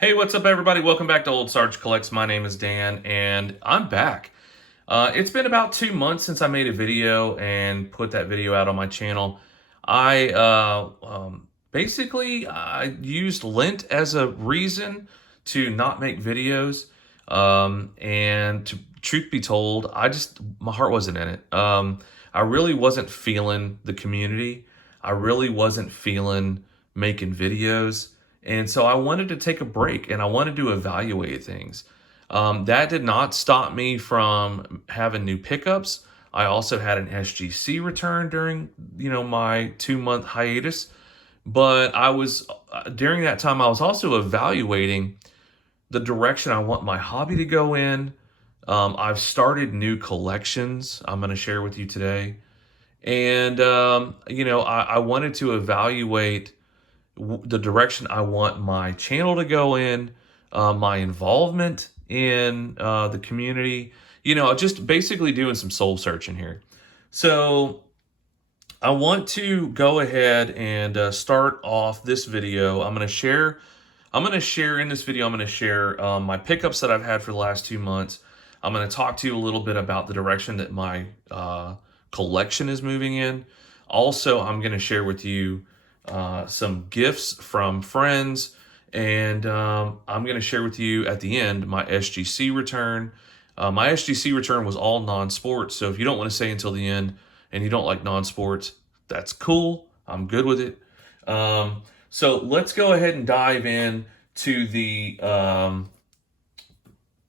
Hey, what's up, everybody? Welcome back to Ol'SargeCollects. My name is Dan, and I'm back. It's been about 2 months since I made a video and put that video out on my channel. Basically I used Lent as a reason to not make videos. And to truth be told, my heart wasn't in it. I really wasn't feeling the community. I really wasn't feeling making videos. And so I wanted to take a break and I wanted to evaluate things. That did not stop me from having new pickups. I also had an SGC return during, my 2 month hiatus. But during that time, I was also evaluating the direction I want my hobby to go in. I've started new collections I'm going to share with you today. And, I wanted to evaluate the direction I want my channel to go in, my involvement in the community, just basically doing some soul searching here. So I want to go ahead and start off this video. I'm going to share in this video, I'm going to share my pickups that I've had for the last 2 months. I'm going to talk to you a little bit about the direction that my collection is moving in. Also, I'm going to share with you some gifts from friends, and I'm going to share with you at the end my SGC return. My SGC return was all non-sports, so if you don't want to stay until the end and you don't like non-sports, that's cool. I'm good with it. So let's go ahead and dive in to the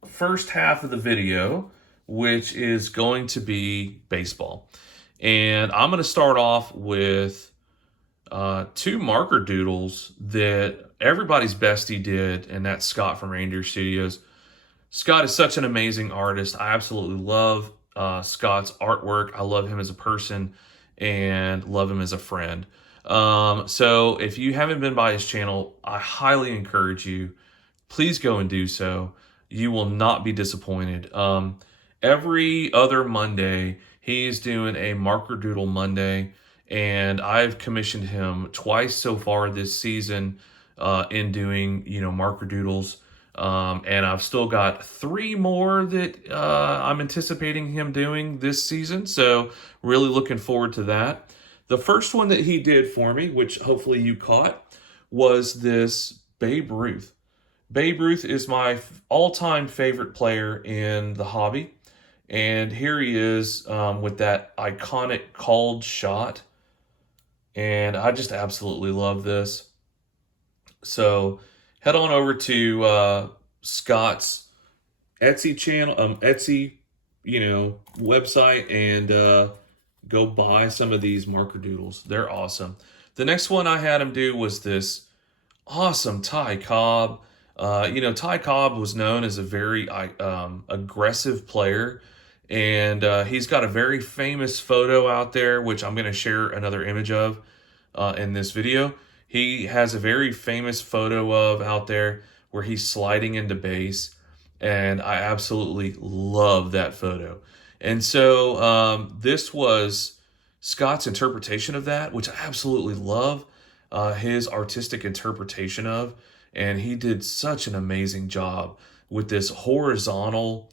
first half of the video, which is going to be baseball. And I'm going to start off with two marker doodles that everybody's bestie did, and that's Scott from Reindeer Studios. Scott is such an amazing artist. I absolutely love Scott's artwork. I love him as a person and love him as a friend. So if you haven't been by his channel, I highly encourage you. Please go and do so. You will not be disappointed. Every other Monday, he's doing a marker doodle Monday, and I've commissioned him twice so far this season in doing, marker doodles. And I've still got 3 more that I'm anticipating him doing this season. So really looking forward to that. The first one that he did for me, which hopefully you caught, was this Babe Ruth. Babe Ruth is my all-time favorite player in the hobby. And here he is with that iconic called shot. And I just absolutely love this. So head on over to Scott's Etsy channel, Etsy, website, and go buy some of these marker doodles. They're awesome. The next one I had him do was this awesome Ty Cobb. Ty Cobb was known as a very aggressive player, and he's got a very famous photo out there, which I'm going to share another image of in this video. He has a very famous photo of out there where he's sliding into base, and I absolutely love that photo. And so this was Scott's interpretation of that, which I absolutely love his artistic interpretation of. And he did such an amazing job with this horizontal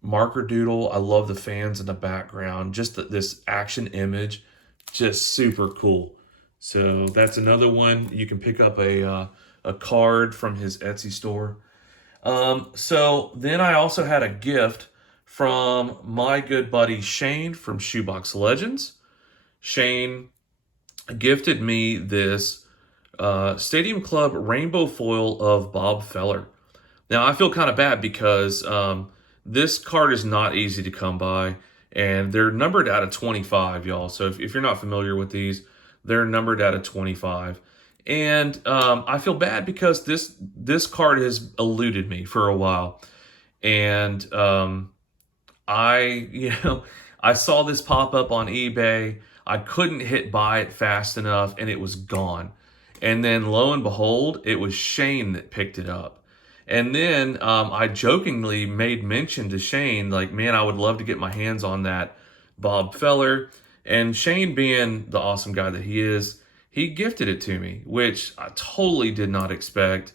marker doodle. I love the fans in the background. Just this action image, just super cool. So that's another one. You can pick up a card from his Etsy store. So then I also had a gift from my good buddy Shane from Shoebox Legends. Shane gifted me this Stadium Club rainbow foil of Bob Feller. Now I feel kind of bad because this card is not easy to come by, and they're numbered out of 25, y'all. So if you're not familiar with these, they're numbered out of 25. And I feel bad because this card has eluded me for a while. And I saw this pop up on eBay. I couldn't hit buy it fast enough, and it was gone. And then lo and behold, it was Shane that picked it up. And then I jokingly made mention to Shane, like, man, I would love to get my hands on that Bob Feller. And Shane, being the awesome guy that he is, he gifted it to me, which I totally did not expect.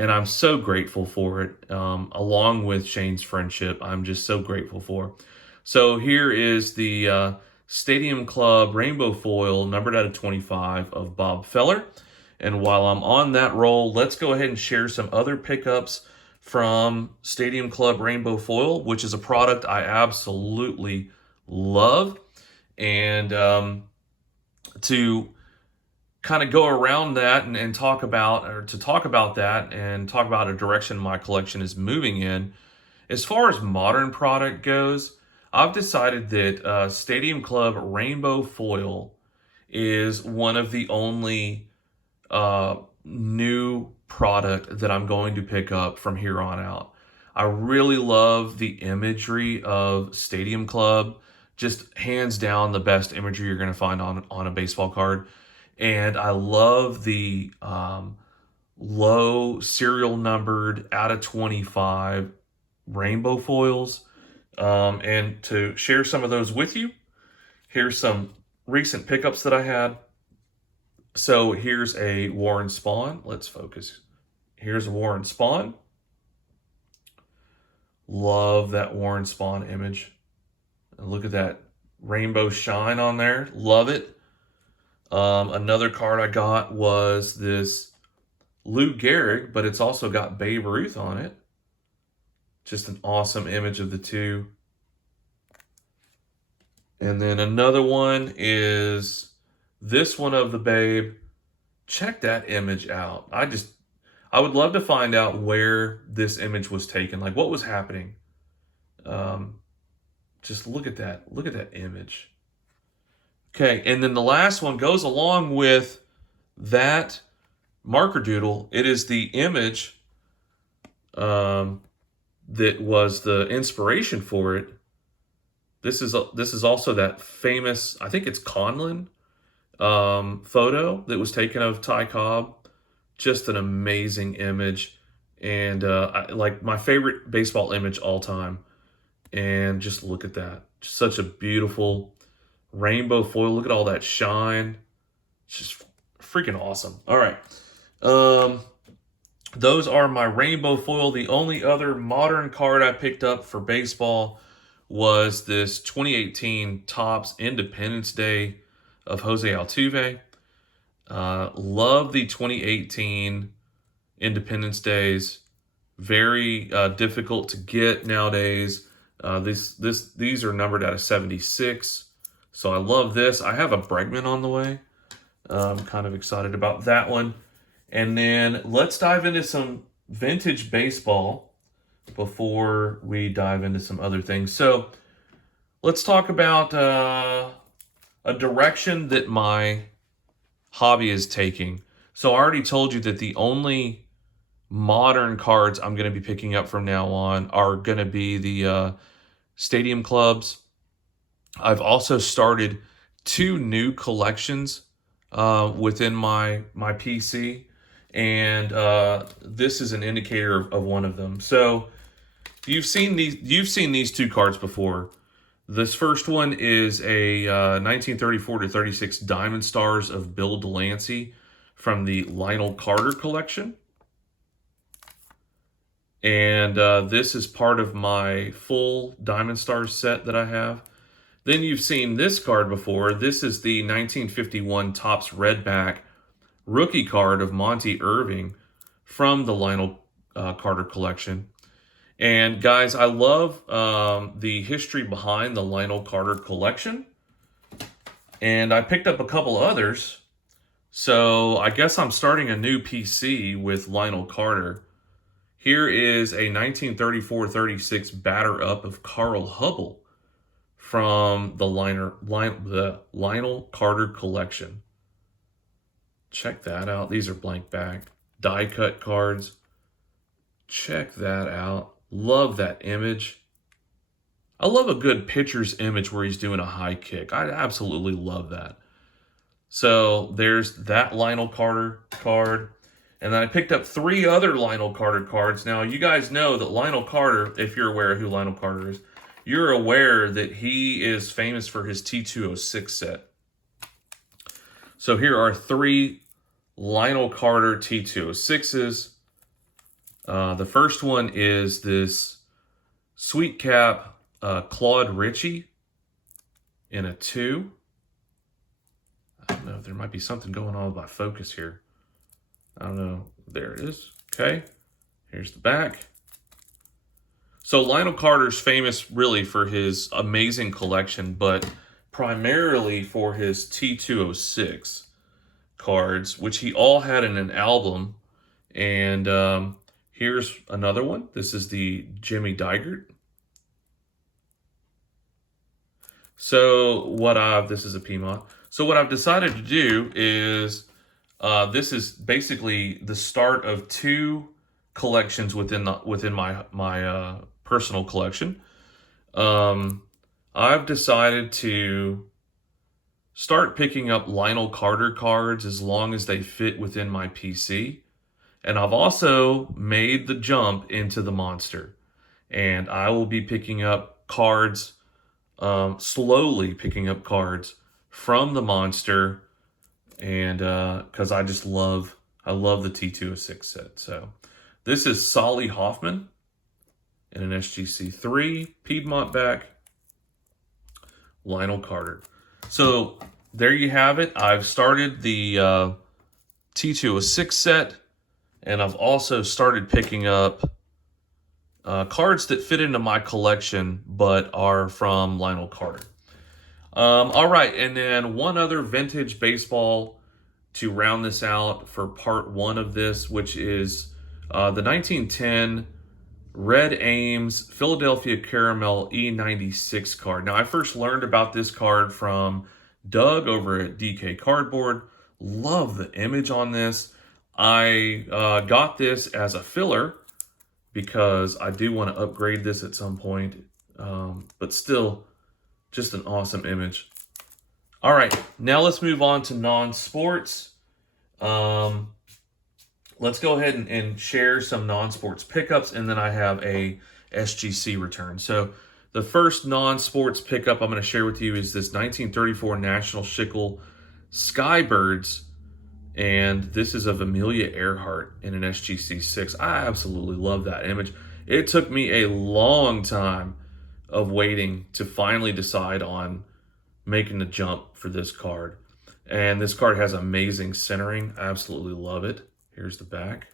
and I'm so grateful for it. Along with Shane's friendship, I'm just so grateful for. So here is the Stadium Club Rainbow Foil, numbered out of 25, of Bob Feller. And while I'm on that roll, let's go ahead and share some other pickups from Stadium Club Rainbow Foil, which is a product I absolutely love. And to kind of go around that and talk about, or to talk about that and talk about a direction my collection is moving in. As far as modern product goes, I've decided that Stadium Club Rainbow Foil is one of the only new product that I'm going to pick up from here on out. I really love the imagery of Stadium Club. Just hands down the best imagery you're going to find on a baseball card. And I love the low serial numbered out of 25 rainbow foils. And to share some of those with you, here's some recent pickups that I had. So here's a Warren Spahn. Let's focus. Here's a Warren Spahn. Love that Warren Spahn image. Look at that rainbow shine on there. Love it. Another card I got was this Lou Gehrig, but it's also got Babe Ruth on it. Just an awesome image of the two. And then another one is this one of the Babe. Check that image out. I would love to find out where this image was taken. Like, what was happening? Just look at that. Look at that image. Okay, and then the last one goes along with that marker doodle. It is the image that was the inspiration for it. This is also that famous, I think it's Conlon photo that was taken of Ty Cobb. Just an amazing image, and like my favorite baseball image all time. And just look at that. Just such a beautiful rainbow foil. Look at all that shine. It's just freaking awesome. All right. Those are my rainbow foil. The only other modern card I picked up for baseball was this 2018 Topps Independence Day of Jose Altuve. Love the 2018 Independence Days. Very difficult to get nowadays. These are numbered out of 76. So I love this. I have a Bregman on the way. I'm kind of excited about that one. And then let's dive into some vintage baseball before we dive into some other things. So let's talk about a direction that my hobby is taking. So I already told you that the only modern cards I'm going to be picking up from now on are going to be the Stadium Clubs. I've also started 2 new collections within my PC, and this is an indicator of one of them. So you've seen these 2 cards before. This first one is a 1934-36 Diamond Stars of Bill Delancey from the Lionel Carter collection. And this is part of my full Diamond Stars set that I have. Then you've seen this card before. This is the 1951 Topps Redback rookie card of Monty Irving from the Lionel Carter collection. And guys, I love the history behind the Lionel Carter collection. And I picked up a couple others. So I guess I'm starting a new PC with Lionel Carter. Here is a 1934-36 batter up of Carl Hubble from the Lionel Carter collection. Check that out. These are blank back. Die cut cards. Check that out. Love that image. I love a good pitcher's image where he's doing a high kick. I absolutely love that. So there's that Lionel Carter card. And then I picked up 3 other Lionel Carter cards. Now, you guys know that Lionel Carter, if you're aware of who Lionel Carter is, you're aware that he is famous for his T206 set. So here are 3 Lionel Carter T206s The first one is this Sweet Cap Claude Ritchie in a 2. I don't know, there might be something going on with my focus here. I don't know. There it is. Okay. Here's the back. So Lionel Carter's famous really for his amazing collection, but primarily for his T206 cards, which he all had in an album. And here's another one. This is the Jimmy Digert. So this is a PMOT. So what I've decided to do is, this is basically the start of 2 collections within my personal collection. I've decided to start picking up Lionel Carter cards as long as they fit within my PC. And I've also made the jump into the Monster. And I will be picking up cards, slowly picking up cards from the Monster. And because I love the T206 set. So this is Solly Hoffman in an SGC 3, Piedmont back, Lionel Carter. So there you have it. I've started the T206 set, and I've also started picking up cards that fit into my collection but are from Lionel Carter. All right, and then one other vintage baseball to round this out for part 1 of this, which is the 1910 Red Ames Philadelphia Caramel E96 card. Now, I first learned about this card from Doug over at DK Cardboard. Love the image on this. I got this as a filler because I do want to upgrade this at some point, but still, just an awesome image. All right, now let's move on to non-sports. Let's go ahead and share some non-sports pickups, and then I have a SGC return. So the first non-sports pickup I'm going to share with you is this 1934 National Schickel Skybirds, and this is of Amelia Earhart in an SGC 6. I absolutely love that image. It took me a long time of waiting to finally decide on making the jump for this card. And this card has amazing centering. I absolutely love it. Here's the back.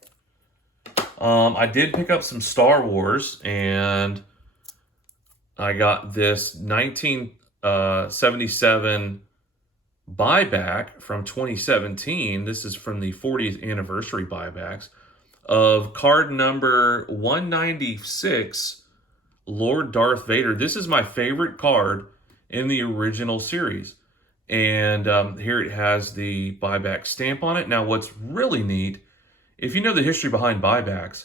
I did pick up some Star Wars, and I got this 1977 buyback from 2017. This is from the 40th anniversary buybacks of card number 196, Lord Darth Vader. This is my favorite card in the original series. And here it has the buyback stamp on it. Now, what's really neat, if you know the history behind buybacks,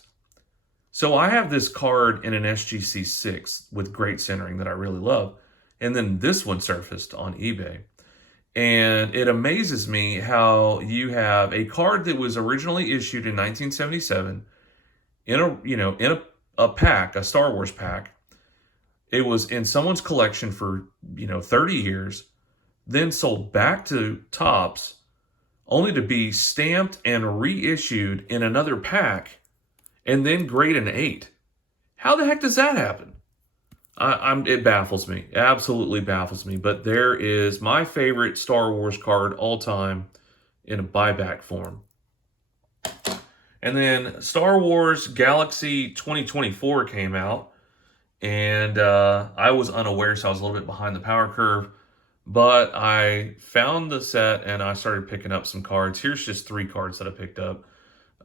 so I have this card in an SGC 6 with great centering that I really love. And then this one surfaced on eBay. And it amazes me how you have a card that was originally issued in 1977 in a pack, a Star Wars pack. It was in someone's collection for 30 years, then sold back to Topps, only to be stamped and reissued in another pack, and then grade an 8. How the heck does that happen? It baffles me. It absolutely baffles me. But there is my favorite Star Wars card all time in a buyback form. And then Star Wars Galaxy 2024 came out, and I was unaware, so I was a little bit behind the power curve. But I found the set and I started picking up some cards. Here's just 3 cards that I picked up.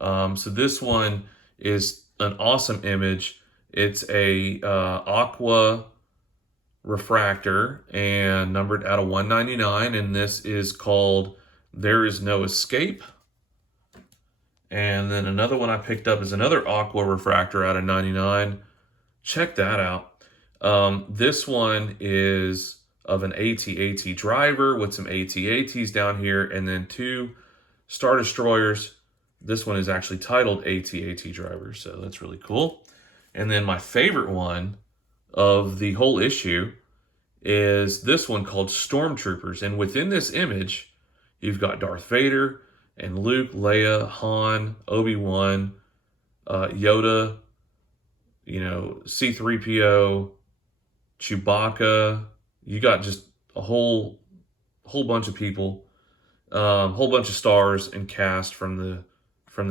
So this one is an awesome image. It's a aqua refractor and numbered out of 199. And this is called There Is No Escape. And then another one I picked up is another aqua refractor out of 99. Check that out. This one is of an AT-AT driver with some AT-ATs down here, and then 2 Star Destroyers. This one is actually titled AT-AT driver, so that's really cool. And then my favorite one of the whole issue is this one called Stormtroopers. And within this image, you've got Darth Vader and Luke, Leia, Han, Obi-Wan, Yoda, C-3PO, Chewbacca. You got just a whole bunch of people, whole bunch of stars and cast from the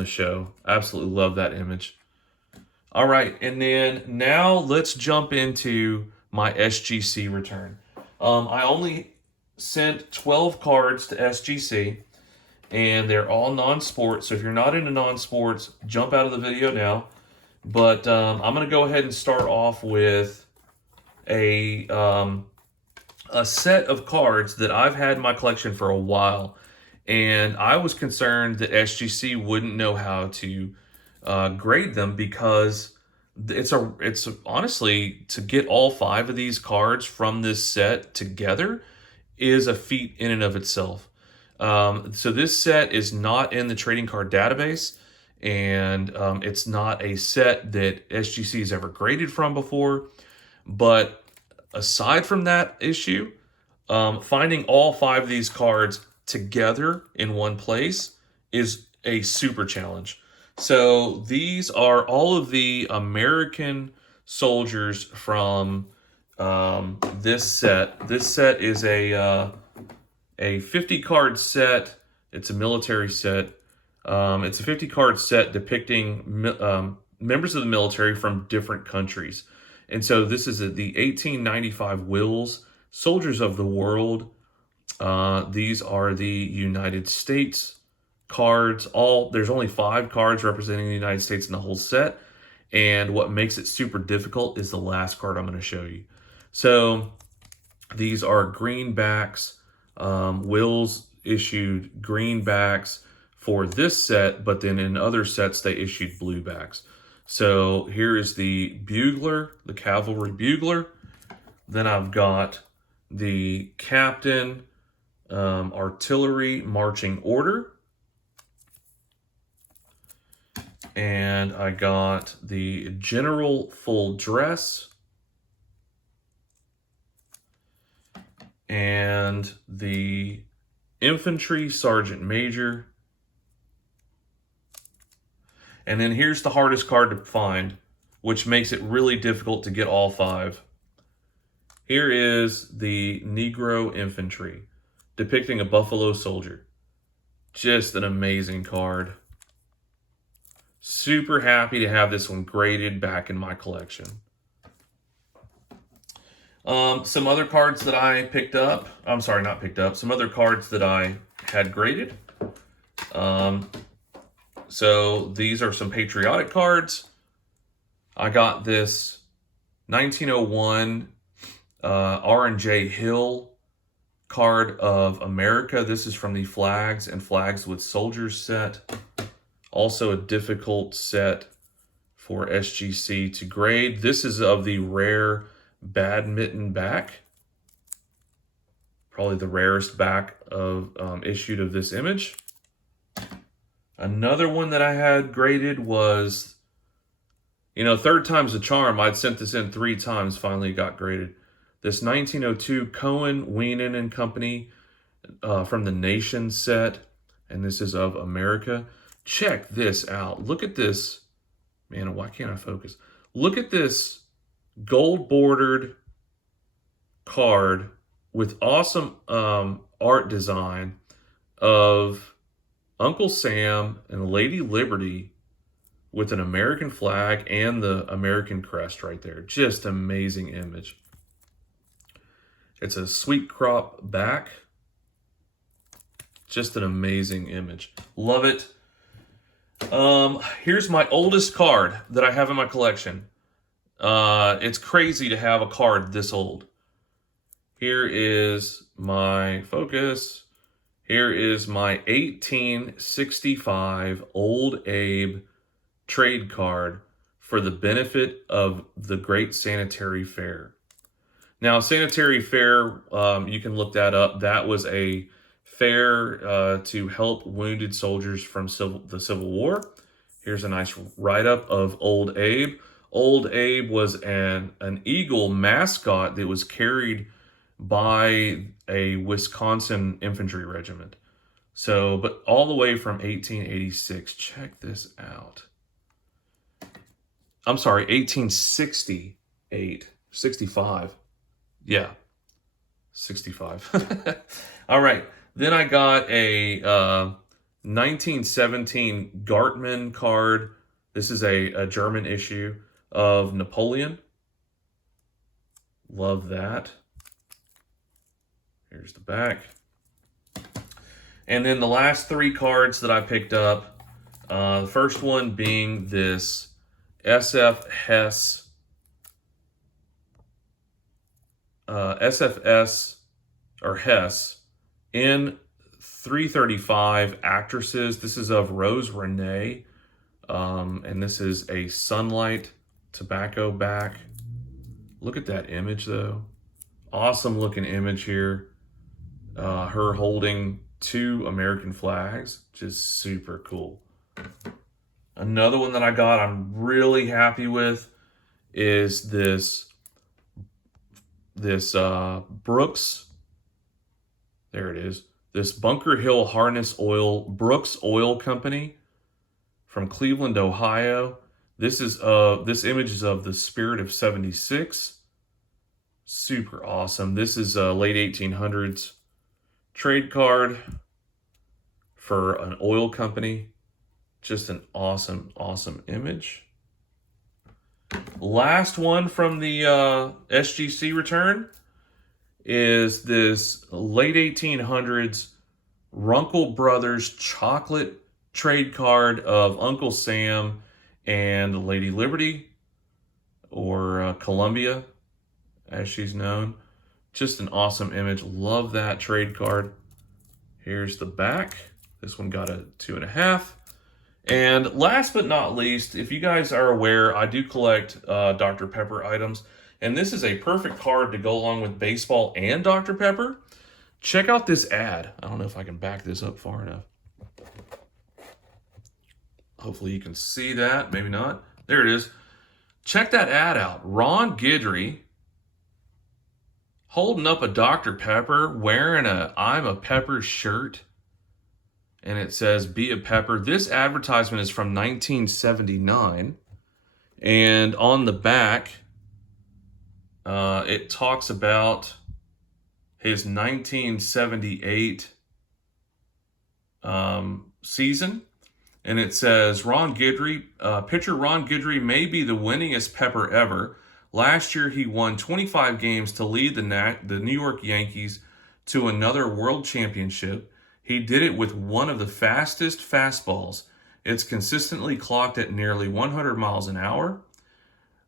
show. Absolutely love that image. All right, and then now let's jump into my SGC return. I only sent 12 cards to SGC, and they're all non-sports. So if you're not into non-sports, jump out of the video now. But I'm going to go ahead and start off with a set of cards that I've had in my collection for a while, and I was concerned that SGC wouldn't know how to grade them, because it's honestly, to get all 5 of these cards from this set together is a feat in and of itself. So this set is not in the trading card database, and it's not a set that SGC has ever graded from before. But aside from that issue, finding all 5 of these cards together in one place is a super challenge. So these are all of the American soldiers from this set. This set is a 50 card set. It's a military set. It's a 50 card set depicting members of the military from different countries. And so this is the 1895 Wills, Soldiers of the World. These are the United States cards. There's only 5 cards representing the United States in the whole set. And what makes it super difficult is the last card I'm going to show you. So these are greenbacks. Wills issued greenbacks for this set, but then in other sets they issued bluebacks. So here is the bugler, the cavalry bugler. Then I've got the captain artillery marching order. And I got the general full dress. And the infantry sergeant major. And then here's the hardest card to find, which makes it really difficult to get all 5. Here is the Negro infantry, depicting a buffalo soldier. Just an amazing card. Super happy to have this one graded back in my collection. Some other cards that I picked up. I'm sorry, not picked up. Some other cards that I had graded. So these are some patriotic cards. I got this 1901 R&J Hill card of America. This is from the Flags and Flags with Soldiers set. Also a difficult set for SGC to grade. This is of the rare badminton back. Probably the rarest back of issued of this image. Another one that I had graded was, third time's a charm. I'd sent this in 3 times, finally got graded. This 1902 Cohen, Weenan and Company from the Nation set. And this is of America. Check this out. Look at this. Man, why can't I focus? Look at this gold bordered card with awesome art design of Uncle Sam and Lady Liberty with an American flag and the American crest right there. Just amazing image. It's a sweet crop back. Just an amazing image. Love it. Here's my oldest card that I have in my collection. It's crazy to have a card this old. Here is my focus. Here is my 1865 Old Abe trade card for the benefit of the Great Sanitary Fair. Now, Sanitary Fair, you can look that up. That was a fair to help wounded soldiers from the Civil War. Here's a nice write-up of Old Abe. Old Abe was an eagle mascot that was carried by a Wisconsin infantry regiment. So, but all the way from 1886. Check this out. I'm sorry, 1868, 65. Yeah, 65. All right. Then I got a 1917 Gartman card. This is a German issue of Napoleon. Love that. Here's the back. And then the last three cards that I picked up, the first one being this SF Hess, SFS or Hess in 335 actresses. This is of Rose Renee, and this is a Sunlight tobacco back. Look at that image though. Awesome looking image here. Her holding 2 American flags, just super cool. Another one that I got I'm really happy with is this Brooks, there it is, this Bunker Hill Harness Oil, Brooks Oil Company from Cleveland, Ohio. This image is of the Spirit of 76. Super awesome. This is a late 1800s trade card for an oil company. Just an awesome, awesome image. Last one from the SGC return is this late 1800s Runkle Brothers chocolate trade card of Uncle Sam and Lady Liberty, or Columbia as she's known. Just an awesome image. Love that trade card. Here's the back. This one got a 2.5. And last but not least, if you guys are aware, I do collect Dr. Pepper items. And this is a perfect card to go along with baseball and Dr. Pepper. Check out this ad. I don't know if I can back this up far enough. Hopefully you can see that. Maybe not. There it is. Check that ad out. Ron Guidry holding up a Dr. Pepper, wearing a I'm a Pepper shirt. And it says, be a Pepper. This advertisement is from 1979. And on the back, it talks about his 1978 season. And it says, pitcher Ron Guidry may be the winningest Pepper ever. Last year, he won 25 games to lead the New York Yankees to another world championship. He did it with one of the fastest fastballs. It's consistently clocked at nearly 100 miles an hour.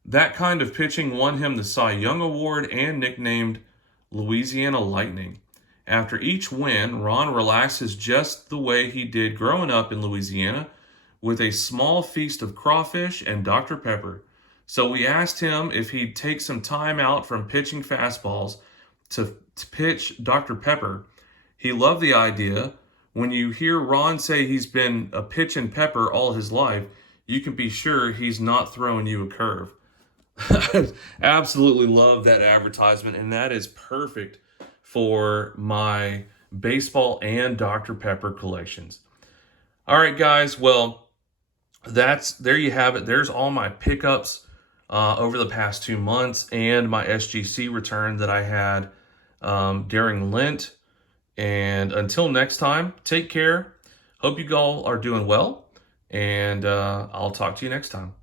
That kind of pitching won him the Cy Young Award and nicknamed Louisiana Lightning. After each win, Ron relaxes just the way he did growing up in Louisiana with a small feast of crawfish and Dr. Pepper. So we asked him if he'd take some time out from pitching fastballs to pitch Dr. Pepper. He loved the idea. When you hear Ron say he's been a pitching pepper all his life, you can be sure he's not throwing you a curve. Absolutely love that advertisement, and that is perfect for my baseball and Dr. Pepper collections. All right, guys. Well, there you have it. There's all my pickups over the past 2 months and my SGC return that I had during Lent. And until next time, take care. Hope you all are doing well, and I'll talk to you next time.